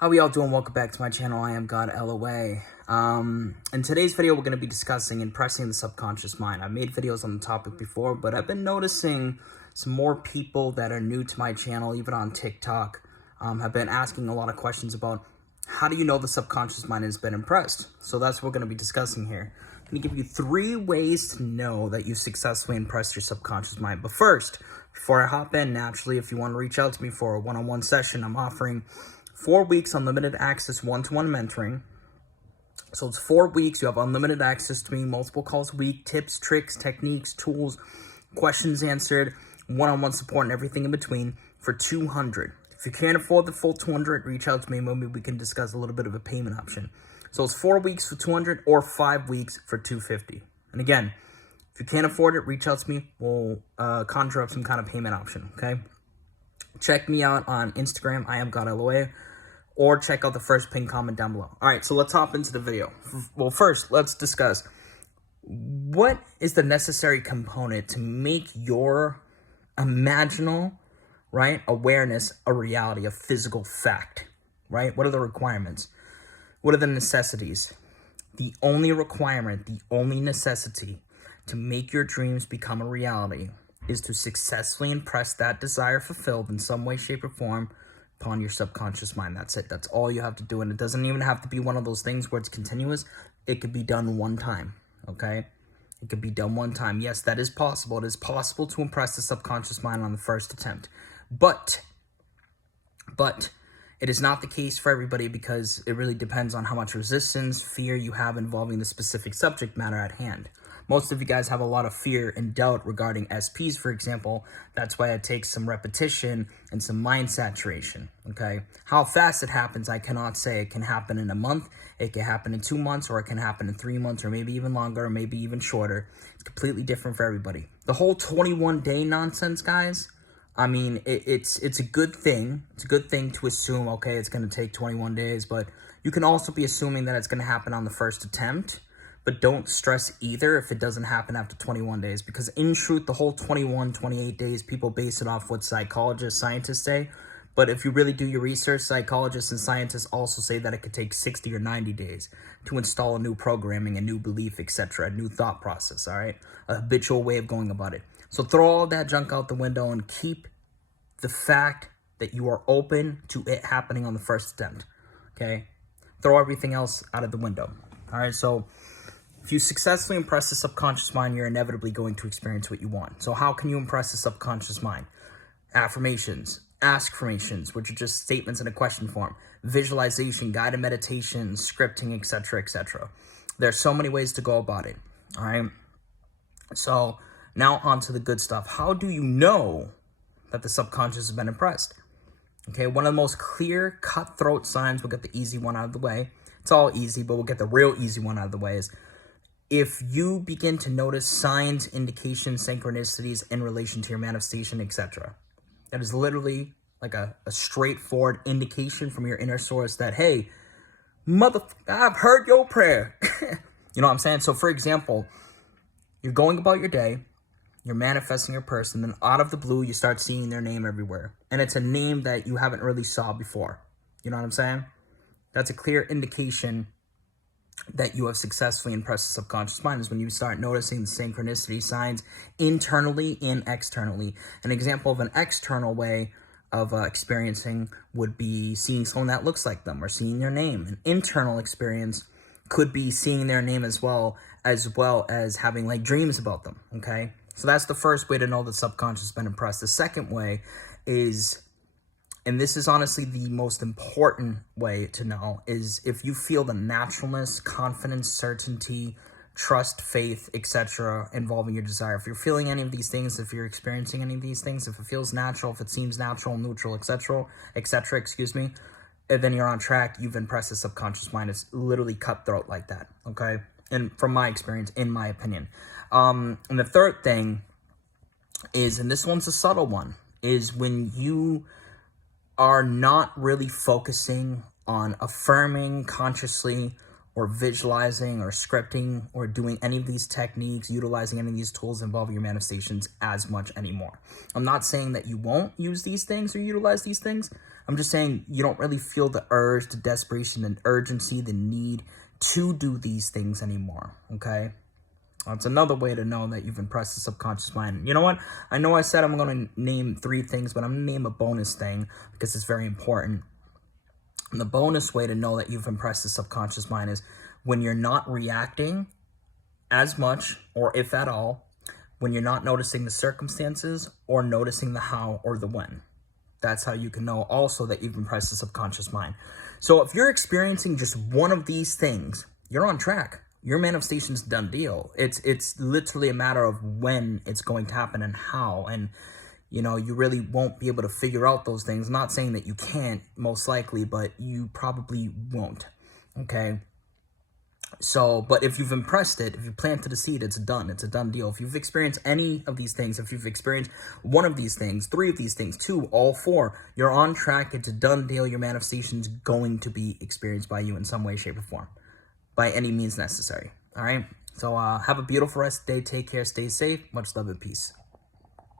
How we all doing? Welcome back to my channel. I am God LOA. In today's video, we're going to be discussing impressing the subconscious mind. I've made videos on the topic before, but I've been noticing some more people that are new to my channel, even on TikTok, have been asking a lot of questions about how do you know the subconscious mind has been impressed? So that's what we're going to be discussing here. I'm going to give you 3 ways to know that you successfully impressed your subconscious mind. But first, before I hop in, naturally, if you want to reach out to me for a one-on-one session, I'm offering 4 weeks unlimited access one-to-one mentoring. So it's 4 weeks. You have unlimited access to me, multiple calls a week, tips, tricks, techniques, tools, questions answered, one-on-one support, and everything in between for $200. If you can't afford the full $200, reach out to me. Maybe we can discuss a little bit of a payment option. So it's 4 weeks for $200 or 5 weeks for $250. And again, if you can't afford it, reach out to me. We'll conjure up some kind of payment option, okay? Check me out on Instagram, I am God LOA, or check out the first pinned comment down below. All right, so let's hop into the video. Well, first, let's discuss what is the necessary component to make your imaginal, right, awareness a reality, a physical fact, right? What are the requirements? What are the necessities? The only requirement, the only necessity to make your dreams become a reality is to successfully impress that desire fulfilled in some way, shape, or form upon your subconscious mind. That's it. That's all you have to do. And it doesn't even have to be one of those things where it's continuous. It could be done one time, okay? It could be done one time. Yes, that is possible. It is possible to impress the subconscious mind on the first attempt. But it is not the case for everybody because it really depends on how much resistance, fear you have involving the specific subject matter at hand. Most of you guys have a lot of fear and doubt regarding SPs, for example. That's why it takes some repetition and some mind saturation, okay? How fast it happens, I cannot say. It can happen in a month, it can happen in 2 months, or it can happen in 3 months, or maybe even longer, or maybe even shorter. It's completely different for everybody. The whole 21-day nonsense, guys, I mean, it's a good thing. It's a good thing to assume, okay, it's going to take 21 days, but you can also be assuming that it's going to happen on the first attempt. But don't stress either if it doesn't happen after 21 days. Because in truth, the whole 21, 28 days, people base it off what psychologists, scientists say. But if you really do your research, psychologists and scientists also say that it could take 60 or 90 days to install a new programming, a new belief, etc., a new thought process, all right? A habitual way of going about it. So throw all that junk out the window and keep the fact that you are open to it happening on the first attempt, okay? Throw everything else out of the window, all right? So if you successfully impress the subconscious mind, you're inevitably going to experience what you want. So how can you impress the subconscious mind? Affirmations, ask-formations, which are just statements in a question form, visualization, guided meditation, scripting, etc., etc. There are so many ways to go about it, all right? So now on to the good stuff. How do you know that the subconscious has been impressed? Okay, one of the most clear, cutthroat signs, we'll get the easy one out of the way. It's all easy, but we'll get the real easy one out of the way is if you begin to notice signs, indications, synchronicities in relation to your manifestation, etc. That is literally like a straightforward indication from your inner source that, hey, I've heard your prayer. You know what I'm saying? So for example, you're going about your day, you're manifesting your person, then out of the blue, you start seeing their name everywhere. And it's a name that you haven't really saw before. You know what I'm saying? That's a clear indication that you have successfully impressed the subconscious mind is when you start noticing the synchronicity signs internally and externally. An example of an external way of experiencing would be seeing someone that looks like them or seeing their name. An internal experience could be seeing their name as well as having like dreams about them, okay? So that's the first way to know the subconscious has been impressed. The second way is, and this is honestly the most important way to know, is if you feel the naturalness, confidence, certainty, trust, faith, etc. involving your desire. If you're feeling any of these things, if you're experiencing any of these things, if it feels natural, if it seems natural, neutral, etc., then you're on track. You've impressed the subconscious mind. It's literally cutthroat like that, okay? And from my experience, in my opinion. And the third thing is, and this one's a subtle one, is when you are not really focusing on affirming consciously or visualizing or scripting or doing any of these techniques, utilizing any of these tools involving your manifestations as much anymore. I'm not saying that you won't use these things or utilize these things. I'm just saying you don't really feel the urge, the desperation, and urgency, the need to do these things anymore, okay? That's another way to know that you've impressed the subconscious mind. You know what? I know I said I'm going to name 3 things, but I'm going to name a bonus thing because it's very important. And the bonus way to know that you've impressed the subconscious mind is when you're not reacting as much, or if at all, when you're not noticing the circumstances or noticing the how or the when. That's how you can know also that you've impressed the subconscious mind. So if you're experiencing just one of these things, you're on track. Your manifestation's a done deal. It's literally a matter of when it's going to happen and how. And, you know, you really won't be able to figure out those things. I'm not saying that you can't, most likely, but you probably won't. Okay? So, but if you've impressed it, if you planted a seed, it's done. It's a done deal. If you've experienced any of these things, if you've experienced one of these things, 3 of these things, 2, all 4, you're on track. It's a done deal. Your manifestation's going to be experienced by you in some way, shape, or form, by any means necessary. All right? So have a beautiful rest of the day. Take care. Stay safe. Much love and peace.